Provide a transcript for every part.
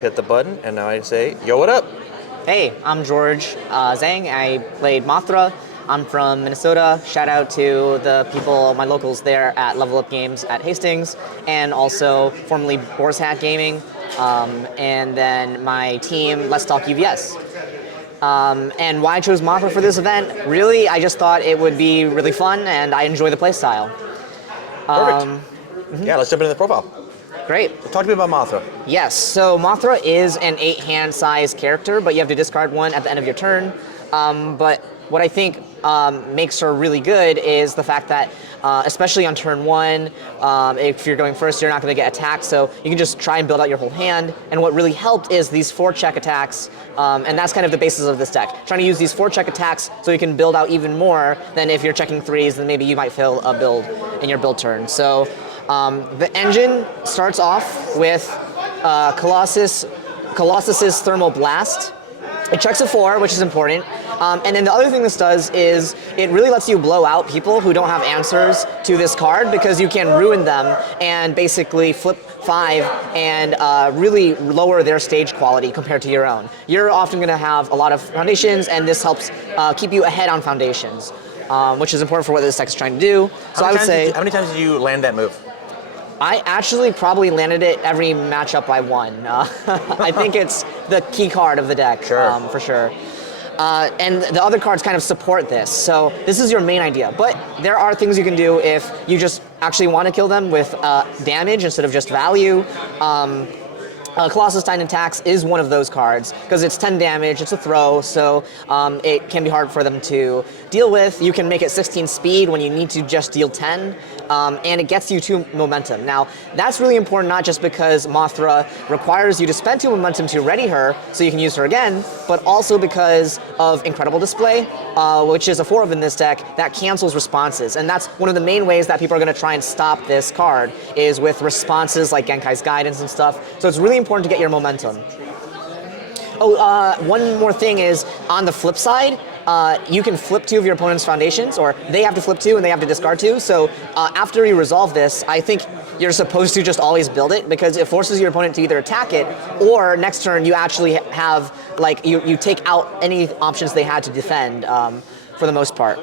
hit the button, and now I say, yo, what up? Hey, I'm George Zhang. I played Mothra. I'm from Minnesota. Shout out to the people, my locals there at Level Up Games at Hastings, and also formerly Boar's Hat Gaming, and then my team, Let's Talk UVS. And why I chose Mothra for this event, really, I just thought it would be really fun, and I enjoy the playstyle. Perfect. Yeah, let's jump into the profile. Great. Talk to me about Mothra. Yes, so Mothra is an 8-hand size character, but you have to discard one at the end of your turn. But what I think makes her really good is the fact that, especially on turn 1, if you're going first, you're not going to get attacked, so you can just try and build out your whole hand. And what really helped is these 4-check attacks, and that's kind of the basis of this deck. Trying to use these 4-check attacks so you can build out even more than if you're checking 3s, then maybe you might fail a build in your build turn. So the engine starts off with Colossus's Thermal Blast. It checks a 4, which is important. And then the other thing this does is it really lets you blow out people who don't have answers to this card, because you can ruin them and basically flip 5 and really lower their stage quality compared to your own. You're often going to have a lot of foundations, and this helps keep you ahead on foundations, which is important for what this deck is trying to do. So I would say, how many times did you land that move? I actually probably landed it every matchup I won. I think it's the key card of the deck, sure. For sure. And the other cards kind of support this. So this is your main idea. But there are things you can do if you just actually want to kill them with damage instead of just value. Colossus Titan Tax is one of those cards, because it's 10 damage, it's a throw, so it can be hard for them to deal with. You can make it 16 speed when you need to just deal 10, and it gets you 2 momentum. Now, that's really important, not just because Mothra requires you to spend 2 momentum to ready her so you can use her again, but also because of Incredible Display, which is a 4 of in this deck, that cancels responses. And that's one of the main ways that people are going to try and stop this card, is with responses like Genkai's Guidance and stuff. So it's really important to get your momentum. Oh, one more thing is, on the flip side, you can flip 2 of your opponent's foundations, or they have to flip 2 and they have to discard 2. So after you resolve this, I think you're supposed to just always build it, because it forces your opponent to either attack it, or next turn you actually have, like, you take out any options they had to defend, for the most part.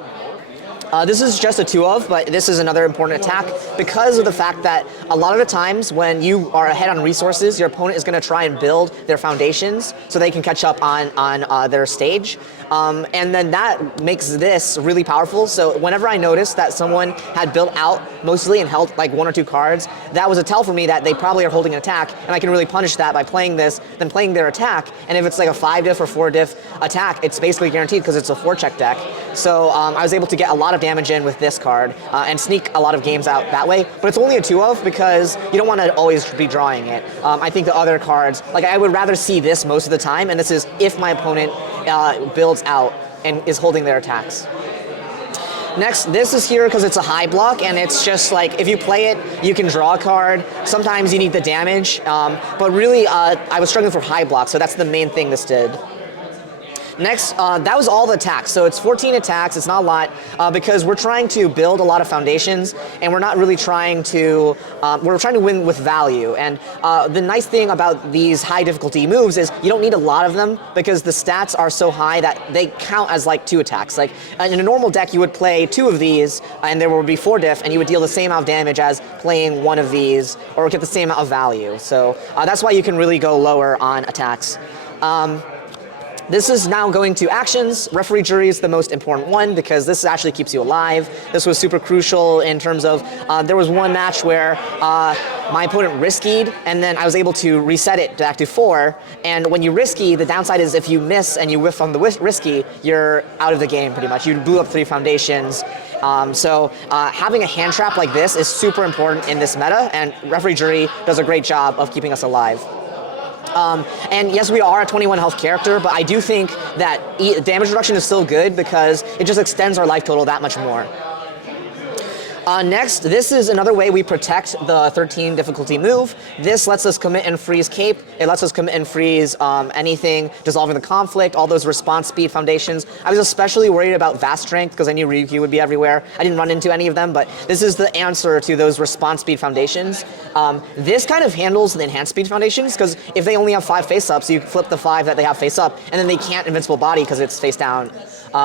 This is just a 2 of, but this is another important attack because of the fact that a lot of the times when you are ahead on resources, your opponent is going to try and build their foundations so they can catch up on their stage. And then that makes this really powerful. So whenever I noticed that someone had built out mostly and held like 1 or 2 cards, that was a tell for me that they probably are holding an attack, and I can really punish that by playing this, then playing their attack. And if it's like a 5-diff or 4-diff attack, it's basically guaranteed because it's a 4-check deck. So I was able to get a lot of damage in with this card and sneak a lot of games out that way. But it's only a 2 of because you don't want to always be drawing it. I think the other cards, like, I would rather see this most of the time, and this is if my opponent builds out and is holding their attacks. Next, this is here because it's a high block, and it's just like, if you play it, you can draw a card. Sometimes you need the damage, but really, I was struggling for high block, so that's the main thing this did. Next, that was all the attacks. So it's 14 attacks, it's not a lot, because we're trying to build a lot of foundations, and we're not really trying to, we're trying to win with value. And the nice thing about these high difficulty moves is you don't need a lot of them, because the stats are so high that they count as like 2 attacks. Like in a normal deck, you would play 2 of these, and there would be 4 diff, and you would deal the same amount of damage as playing 1 of these, or get the same amount of value. So that's why you can really go lower on attacks. This is now going to actions. Referee jury is the most important one, because this actually keeps you alive. This was super crucial in terms of, there was one match where my opponent riskied, and then I was able to reset it back to 4. And when you risky, the downside is if you miss and you whiff on the risky, you're out of the game pretty much. You blew up 3 foundations. So having a hand trap like this is super important in this meta, and referee jury does a great job of keeping us alive. And yes, we are a 21 health character, but I do think that damage reduction is still good because it just extends our life total that much more. Next, this is another way we protect the 13 difficulty move. This lets us commit and freeze cape. It lets us commit and freeze anything, dissolving the conflict, all those response speed foundations. I was especially worried about vast strength because I knew Ryukyu would be everywhere. I didn't run into any of them, but this is the answer to those response speed foundations. This kind of handles the enhanced speed foundations because if they only have 5 face-ups, you flip the 5 that they have face-up, and then they can't invincible body because it's face-down.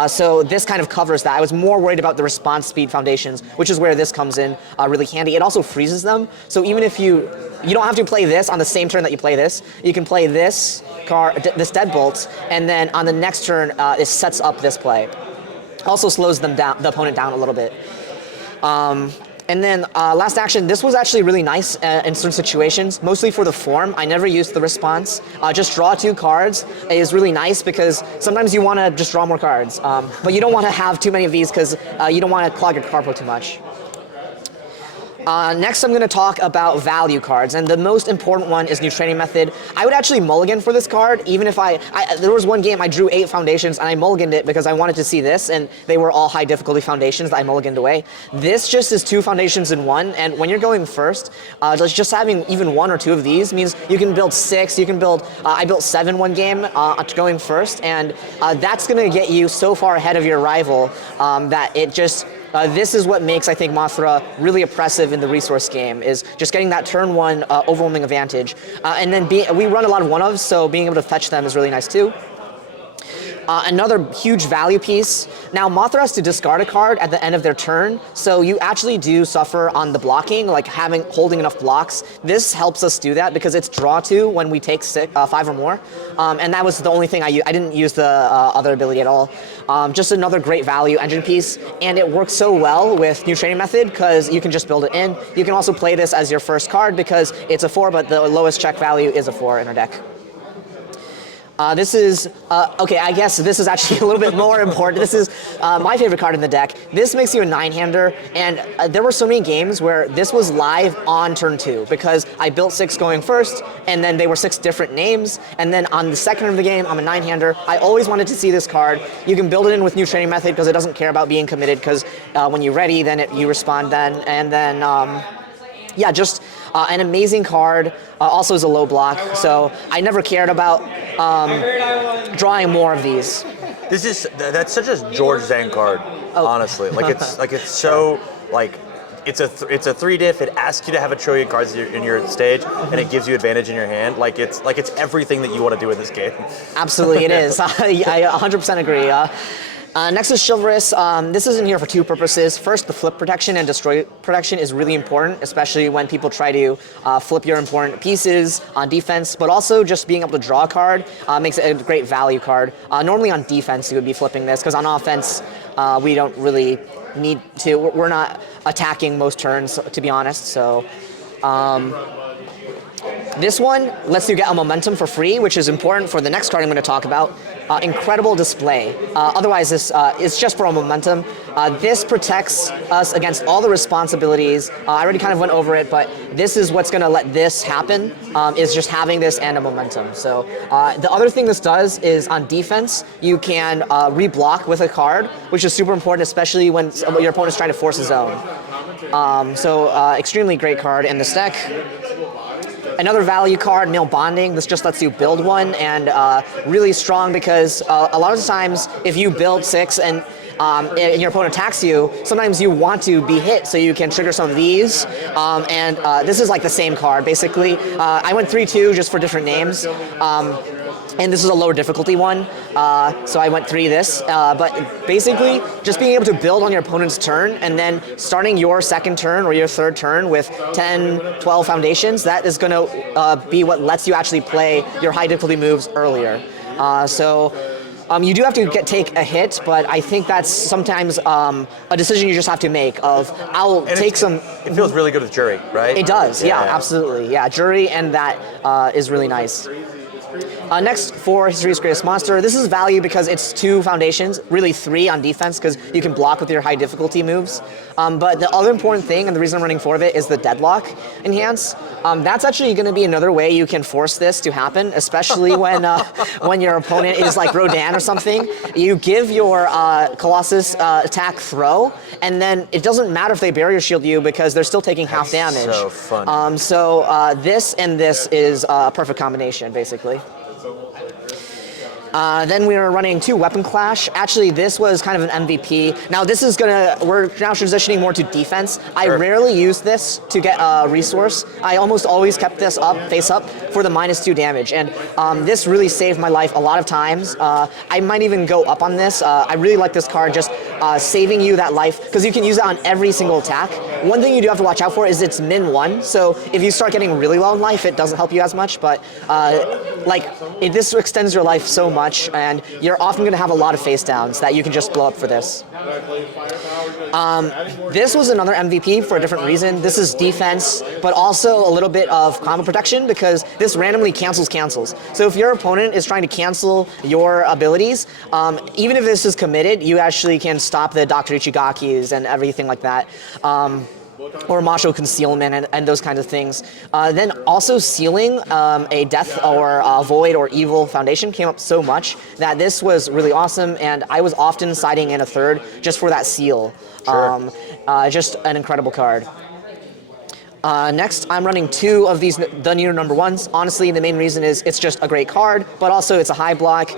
So this kind of covers that. I was more worried about the response speed foundations, which is where this comes in really handy. It also freezes them, so even if you don't have to play this on the same turn that you play this, you can play this card, this deadbolt, and then on the next turn, it sets up this play. Also slows them down, the opponent down a little bit. And then last action, this was actually really nice in certain situations, mostly for the form. I never used the response. Just draw 2 cards is really nice because sometimes you want to just draw more cards. But you don't want to have too many of these because you don't want to clog your card pool too much. Next, I'm going to talk about value cards, and the most important one is New Training Method. I would actually mulligan for this card, even if there was one game I drew 8 foundations, and I mulliganed it because I wanted to see this, and they were all high difficulty foundations that I mulliganed away. This just is 2 foundations in 1, and when you're going first, just having even 1 or 2 of these means you can build 6, you can build, I built 7 one game going first, and that's going to get you so far ahead of your rival that it just... this is what makes, I think, Mothra really oppressive in the resource game, is just getting that turn 1 overwhelming advantage. And then we run a lot of 1-ofs, so being able to fetch them is really nice too. Another huge value piece. Now, Mothra has to discard a card at the end of their turn, so you actually do suffer on the blocking, like holding enough blocks. This helps us do that because it's draw 2 when we take 5 or more, and that was the only thing I didn't use the other ability at all. Just another great value engine piece, and it works so well with New Training Method because you can just build it in. You can also play this as your first card because it's a 4, but the lowest check value is a 4 in our deck. This is, okay, I guess this is actually a little bit more important. This is my favorite card in the deck. This makes you a 9-hander, and there were so many games where this was live on turn 2 because I built 6 going first, and then they were 6 different names, and then on the second turn of the game, I'm a 9-hander. I always wanted to see this card. You can build it in with New Training Method because it doesn't care about being committed because when you're ready, then you respond then, and then, yeah, just an amazing card. Also is a low block, so I never cared about drawing more of these. That's such a George Zhang card, honestly. Like it's so like it's a 3 diff. It asks you to have a trillion cards in your stage, and it gives you advantage in your hand. Like it's everything that you want to do in this game. Absolutely, it is. I 100% agree. Next is Chivalrous. This is in here for 2 purposes. First, the flip protection and destroy protection is really important, especially when people try to flip your important pieces on defense, but also just being able to draw a card makes it a great value card. Normally on defense you would be flipping this, because on offense we don't really need to. We're not attacking most turns, to be honest, so... This one lets you get a momentum for free, which is important for the next card I'm going to talk about. Incredible Display. Otherwise, this is just for a momentum. This protects us against all the responsibilities. I already kind of went over it, but this is what's going to let this happen, is just having this and a momentum. So the other thing this does is on defense, you can reblock with a card, which is super important, especially when your opponent's trying to force a zone. Extremely great card in this deck. Another value card, Nail Bonding. This just lets you build one, and really strong because a lot of the times if you build 6 and your opponent attacks you, sometimes you want to be hit so you can trigger some of these. This is like the same card, basically. I went 3-2 just for different names. And this is a lower difficulty one, so I went 3 this. But basically, just being able to build on your opponent's turn and then starting your second turn or your third turn with 10, 12 foundations, that is going to be what lets you actually play your high difficulty moves earlier. You do have to take a hit, but I think that's sometimes a decision you just have to make of, It feels really good with Jury, right? It does, yeah, absolutely. Yeah, Jury, and that is really nice. Next, 4 History's Greatest Monster. This is value because it's 2 foundations, really 3 on defense because you can block with your high difficulty moves. But the other important thing, and the reason I'm running 4 of it, is the Deadlock Enhance. That's actually going to be another way you can force this to happen, especially when your opponent is like Rodan or something. You give your Colossus attack throw, and then it doesn't matter if they barrier shield you because they're still taking half damage. So fun. This and this is a perfect combination, basically. Then we were running 2 Weapon Clash. Actually, this was kind of an MVP. Now we're now transitioning more to defense. Sure. I rarely use this to get a resource. I almost always kept this up, face up, for the -2 damage. And this really saved my life a lot of times. I might even go up on this. I really like this card, just saving you that life, because you can use it on every single attack. One thing you do have to watch out for is it's -1. So if you start getting really low in life, it doesn't help you as much. But this extends your life so much, and you're often going to have a lot of face downs that you can just blow up for this. This was another MVP for a different reason. This is defense, but also a little bit of combo protection because this randomly cancels. So if your opponent is trying to cancel your abilities, even if this is committed, you actually can stop the Dr. Ichigakis and everything like that. Or Macho Concealment and those kinds of things. Then also sealing a Death or Void or Evil Foundation came up so much that this was really awesome, and I was often siding in a 3rd just for that seal. Sure. Just an incredible card. Next, I'm running 2 of these the Near number 1s. Honestly, the main reason is it's just a great card, but also it's a high block.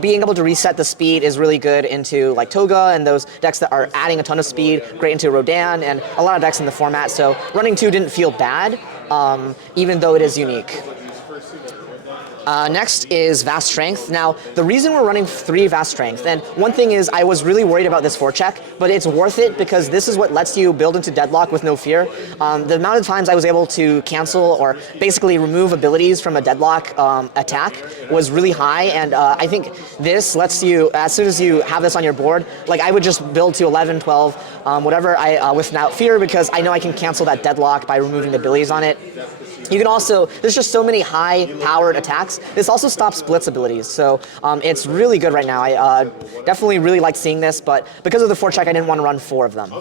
Being able to reset the speed is really good into like Toga and those decks that are adding a ton of speed, great into Rodan and a lot of decks in the format. So running 2 didn't feel bad, even though it is unique. Next is Vast Strength. Now, the reason we're running 3 Vast Strength, and one thing is I was really worried about this forecheck, but it's worth it because this is what lets you build into Deadlock with no fear. The amount of times I was able to cancel or basically remove abilities from a Deadlock attack was really high, and I think this lets you, as soon as you have this on your board, like I would just build to 11, 12, whatever, without fear because I know I can cancel that Deadlock by removing the abilities on it. You can also, there's just so many high-powered attacks. This also stops Blitz abilities, so it's really good right now. I definitely really like seeing this, but because of the forecheck, I didn't want to run 4 of them.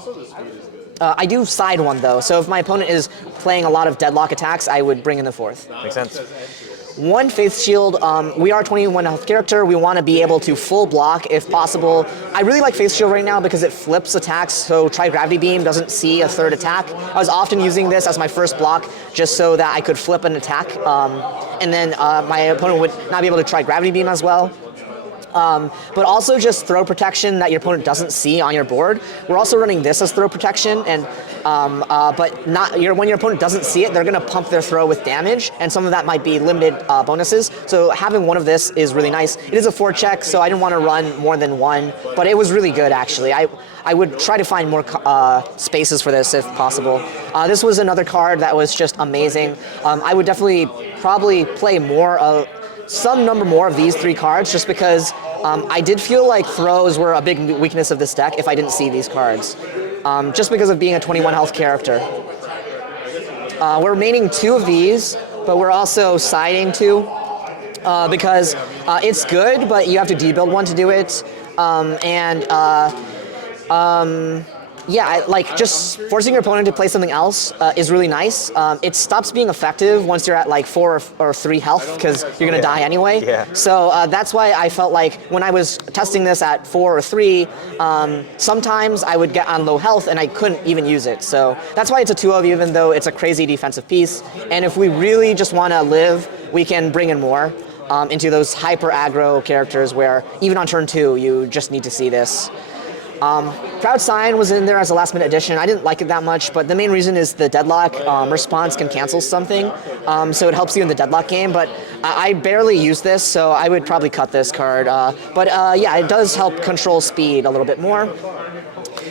I do side 1, though, so if my opponent is playing a lot of Deadlock attacks, I would bring in the 4th. Makes sense. 1 Faith Shield. We are 21 health character. We want to be able to full block if possible. I really like Faith Shield right now because it flips attacks, so Tri-Gravity Beam doesn't see a 3rd attack. I was often using this as my first block just so that I could flip an attack, and then my opponent would not be able to Tri-Gravity Beam as well. But also just throw protection that your opponent doesn't see on your board. We're also running this as throw protection, and but not when your opponent doesn't see it, they're going to pump their throw with damage, and some of that might be limited bonuses. So having 1 of this is really nice. It is a forecheck, so I didn't want to run more than 1, but it was really good actually. I would try to find more spaces for this if possible. This was another card that was just amazing. I would definitely probably play some number more of these 3 cards just because I did feel like throws were a big weakness of this deck if I didn't see these cards. Just because of being a 21 health character. We're maining 2 of these, but we're also siding 2 because it's good, but you have to debuild 1 to do it. Yeah, like just forcing your opponent to play something else is really nice. It stops being effective once you're at like 4 or 3 health because you're gonna die anyway. Yeah. So that's why I felt like when I was testing this at 4 or 3, sometimes I would get on low health and I couldn't even use it. So that's why it's a 2-of, even though it's a crazy defensive piece. And if we really just want to live, we can bring in more into those hyper aggro characters where even on turn 2 you just need to see this. Proud Sign was in there as a last minute addition. I didn't like it that much, but the main reason is the Deadlock response can cancel something, so it helps you in the Deadlock game, but I barely use this, so I would probably cut this card. Yeah, it does help control speed a little bit more.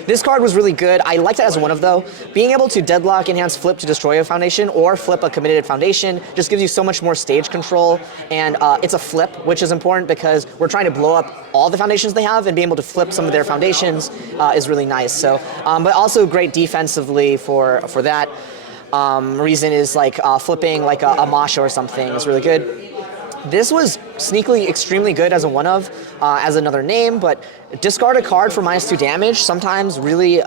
This card was really good. I liked it as 1-of though. Being able to Deadlock, enhance, flip to destroy a foundation or flip a committed foundation just gives you so much more stage control, and it's a flip, which is important because we're trying to blow up all the foundations they have, and being able to flip some of their foundations is really nice. So, but also great defensively for that reason is like flipping like a Masha or something is really good. This was sneakily extremely good as a one-of, as another name, but discard a card for -2 damage sometimes really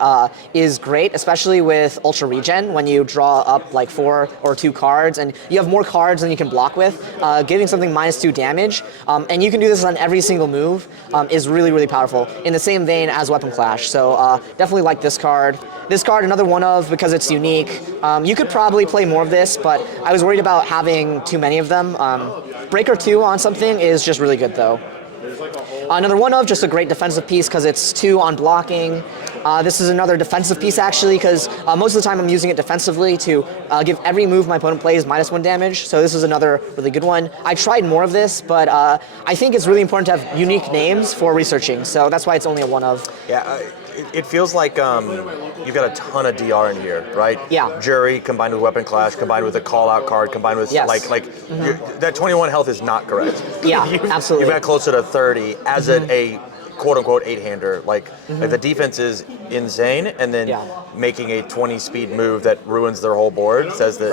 is great, especially with Ultra Regen when you draw up like 4 or 2 cards and you have more cards than you can block with. Giving something -2 damage, and you can do this on every single move, is really, really powerful. In the same vein as Weapon Clash, so definitely like this card. This card, another one of, because it's unique. You could probably play more of this, but I was worried about having too many of them. Breaker 2 on something is just really good though. Another one of, just a great defensive piece because it's 2 on blocking. This is another defensive piece actually because most of the time I'm using it defensively to give every move my opponent plays -1 damage. So this is another really good one. I tried more of this, but I think it's really important to have unique names for researching. So that's why it's only a one of. Yeah, it feels like you've got a ton of DR in here, right? Yeah. Jury combined with Weapon Clash, combined with a call-out card, combined with Yes. that 21 health is not correct. Yeah, absolutely. You've got closer to 30 as a quote-unquote 8-hander. Like the defense is insane, and then making a 20-speed move that ruins their whole board says that,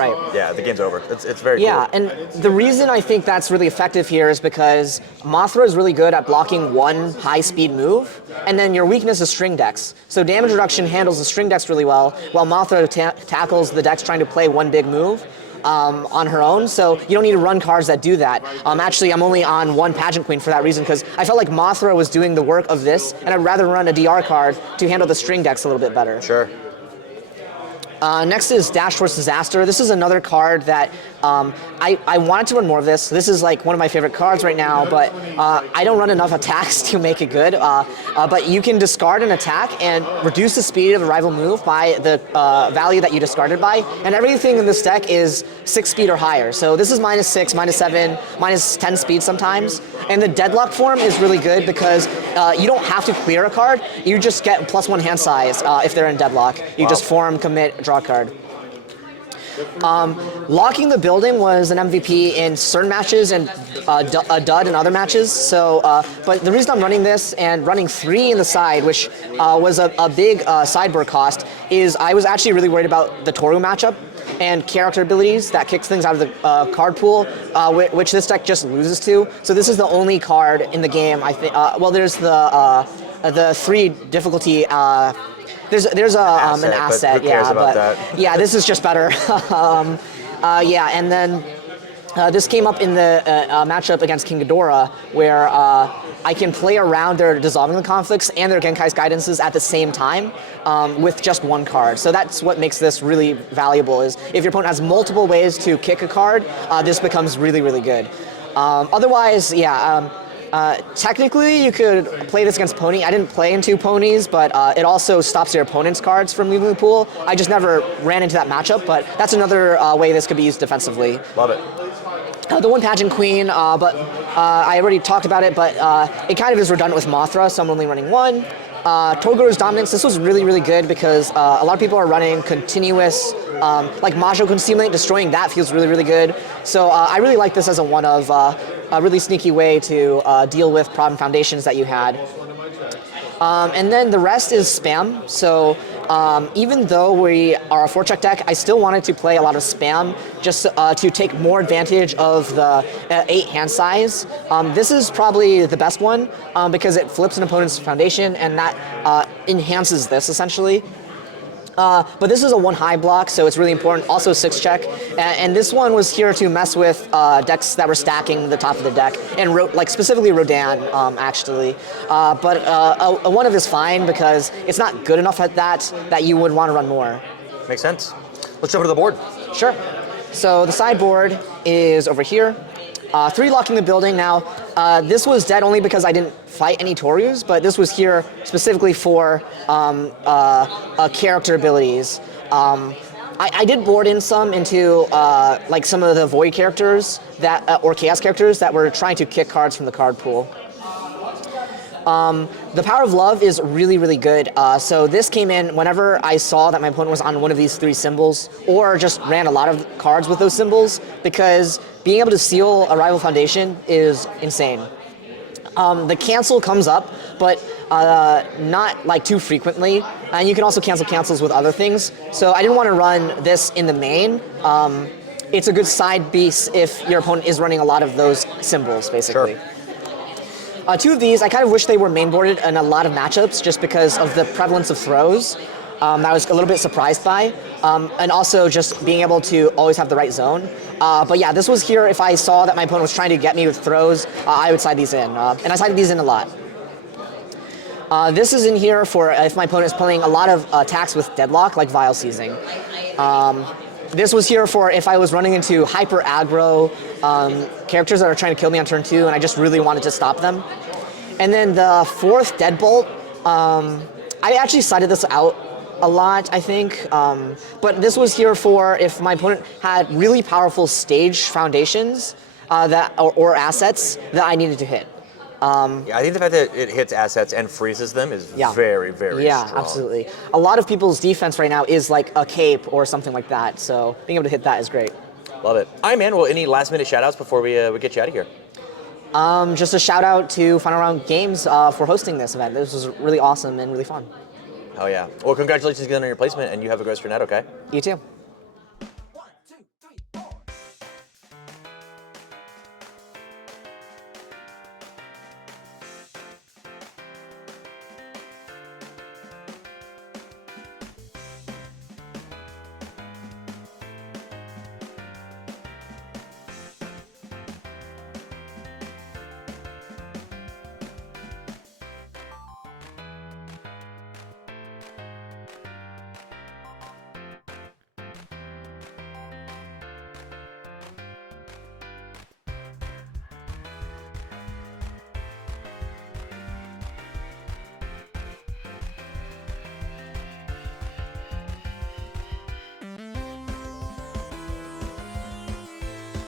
the game's over. It's very cool. Yeah, and the reason I think that's really effective here is because Mothra is really good at blocking one high-speed move, and then your weakness is string decks. So damage reduction handles the string decks really well, while Mothra tackles the decks trying to play one big move. On her own, so you don't need to run cards that do that. Actually, I'm only on 1 Pageant Queen for that reason, because I felt like Mothra was doing the work of this, and I'd rather run a DR card to handle the string decks a little bit better. Sure. Next is Dash Towards Disaster. This is another card that I wanted to run more of this. This is like one of my favorite cards right now, but I don't run enough attacks to make it good. But you can discard an attack and reduce the speed of the rival move by the value that you discarded by, and everything in this deck is 6 speed or higher. So this is -6, -7, -10 speed sometimes. And the Deadlock form is really good because you don't have to clear a card. You just get +1 hand size if they're in Deadlock. You just form, commit, draw a card. Locking the Building was an MVP in certain matches and a dud in other matches. So, but the reason I'm running this and running 3 in the side, which was a big sideboard cost, is I was actually really worried about the Toru matchup and character abilities that kicks things out of the card pool, which this deck just loses to. So this is the only card in the game, I think. Well, there's the 3 difficulty. There's an asset, who cares about that? Yeah, this is just better. And then this came up in the matchup against King Ghidorah, where I can play around their Dissolving the Conflicts and their Genkai's Guidances at the same time with just 1 card. So that's what makes this really valuable, is if your opponent has multiple ways to kick a card, this becomes really, really good. Otherwise, technically, you could play this against Pony. I didn't play into Ponies, but it also stops your opponent's cards from leaving the pool. I just never ran into that matchup, but that's another way this could be used defensively. Love it. The 1 Pageant Queen, but I already talked about it, but it kind of is redundant with Mothra, so I'm only running 1. Togoro's Dominance, this was really, really good because a lot of people are running continuous, like Majo Concealment, destroying that feels really, really good. So I really like this as a one of, a really sneaky way to deal with problem foundations that you had. And then the rest is spam. So even though we are a 4-check deck, I still wanted to play a lot of spam just to take more advantage of the 8 hand size. This is probably the best one because it flips an opponent's foundation and that enhances this essentially. But this is a 1 high block, so it's really important. Also 6-check, and this one was here to mess with decks that were stacking the top of the deck, and like specifically Rodan, actually. But a 1 of is fine because it's not good enough at that you would want to run more. Makes sense. Let's jump to the board. Sure. So the sideboard is over here. 3 Locking the Building. Now, this was dead only because I didn't fight any Torus, but this was here specifically for character abilities. I did board in some into like some of the Void characters that or Chaos characters that were trying to kick cards from the card pool. The Power of Love is really, really good. So this came in whenever I saw that my opponent was on one of these 3 symbols, or just ran a lot of cards with those symbols, because being able to seal a rival foundation is insane. The cancel comes up, but not like too frequently, and you can also cancel cancels with other things. So I didn't want to run this in the main, it's a good side piece if your opponent is running a lot of those symbols, basically. Sure. Two of these, I kind of wish they were mainboarded in a lot of matchups just because of the prevalence of throws. I was a little bit surprised by, and also just being able to always have the right zone. But yeah, this was here if I saw that my opponent was trying to get me with throws, I would side these in, and I sided these in a lot. This is in here for if my opponent is playing a lot of attacks with deadlock, like Vile Seizing. This was here for if I was running into hyper aggro characters that are trying to kill me on turn 2, and I just really wanted to stop them. And then the fourth Deadbolt, I actually sided this out a lot, I think. But this was here for if my opponent had really powerful stage foundations or assets that I needed to hit. Yeah, I think the fact that it hits assets and freezes them is very, very strong. Yeah, absolutely. A lot of people's defense right now is like a cape or something like that, so being able to hit that is great. Love it. All right, man. Well, any last-minute shout-outs before we get you out of here? Just a shout out to Final Round Games for hosting this event. This was really awesome and really fun. Oh yeah. Well, congratulations again on your placement, and you have a great rest of your night, okay? You too.